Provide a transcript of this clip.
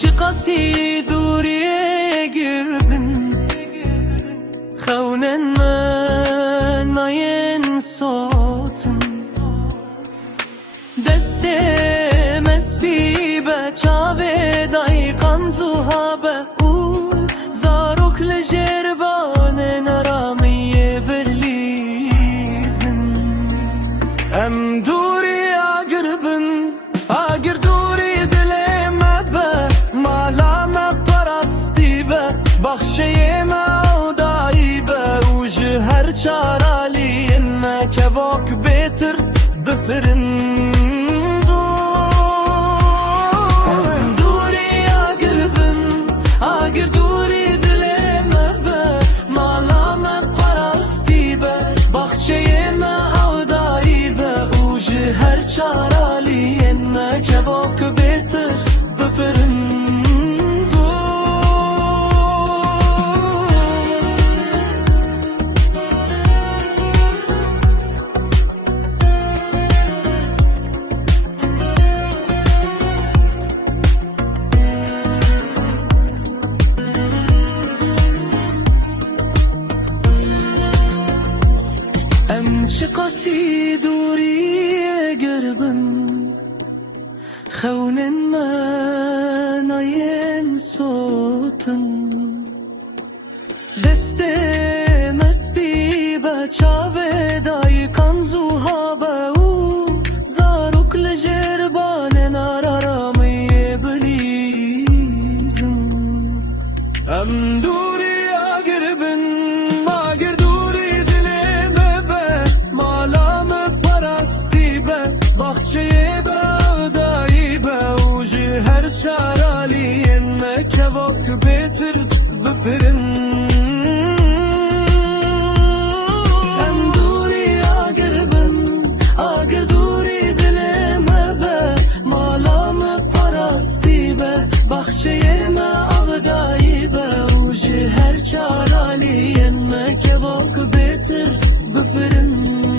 شقاسي دوري قربن خونن من ناين صوتن دسته مسبيبه چاوه دايقان زوهابه او زاروك لجربان نرامي برليزن ام دوري اقربن اقر دوري دلي مبه مالامه پرستی به بخشه مودایی به وجه هر چارالی انه که واک بترس بفرن چارالی انه که واک بترس بفرن ام شقاسي دوري قربن خونن ما ناين صوتن دسته مسبيبه چاوه دايقان زوهابه او زاروك لجربان نارارامي بليزن ام دوري اقربن ما قردوري دلي ببه مالامه پرستی به بخشه هر چارالی انه که واک بترس بفرن ام دوری آقربن آقر دوری دلم به مالام پرستی به بخشه ما آغدایی به وجه هر چارالی انه که واک بترس بفرن